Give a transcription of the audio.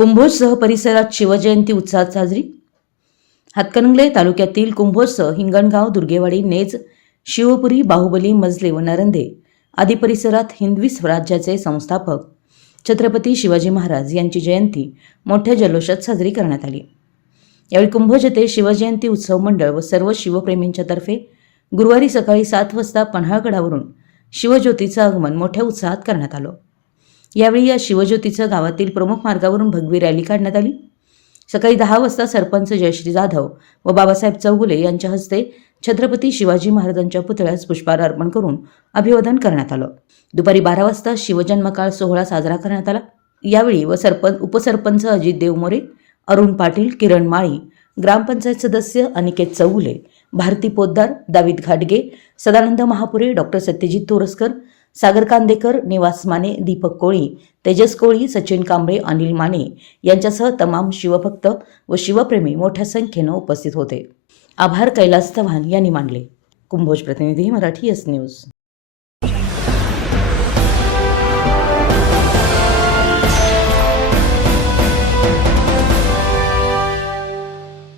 कुंभोजसह परिसरात शिवजयंती उत्साहात साजरी. हातकणंगले तालुक्यातील कुंभोजसह हिंगणगाव दुर्गेवाडी नेज शिवपुरी बाहुबली मजले व नरंदे आदी परिसरात हिंदवी स्वराज्याचे संस्थापक छत्रपती शिवाजी महाराज यांची जयंती मोठ्या जल्लोषात साजरी करण्यात आली. यावेळी कुंभोज येथे शिवजयंती उत्सव मंडळ व सर्व शिवप्रेमींच्या तर्फे गुरुवारी सकाळी सात वाजता पन्हाळगडावरून शिवज्योतीचं आगमन मोठ्या उत्साहात करण्यात आलं. यावेळी या शिवज्योतीचं गावातील प्रमुख मार्गावरून भगवी रॅली काढण्यात आली. सकाळी दहा वाजता सरपंच जयश्री जाधव व बाबासाहेब चौगुले यांच्या हस्ते छत्रपती शिवाजी महाराजांच्या पुतळ्यास पुष्पहार अर्पण करून अभिवादन करण्यात आलं. दुपारी बारा वाजता शिवजन्मकाळ सोहळा साजरा करण्यात आला. यावेळी व सरपंच उपसरपंच अजित देवमोरे अरुण पाटील किरण माळी ग्रामपंचायत सदस्य अनिकेत चौगुले भारती पोद्दार दावीद घाटगे सदानंद महापुरे डॉक्टर सत्यजित तोरसकर सागर कांदेकर निवास माने दीपक कोळी तेजस कोळी सचिन कांबळे अनिल माने यांच्यासह तमाम शिवभक्त व शिवप्रेमी मोठ्या संख्येनं उपस्थित होते. आभार कैलास चव्हाण यांनी मानले. कुंभोज प्रतिनिधी मराठी एस न्यूज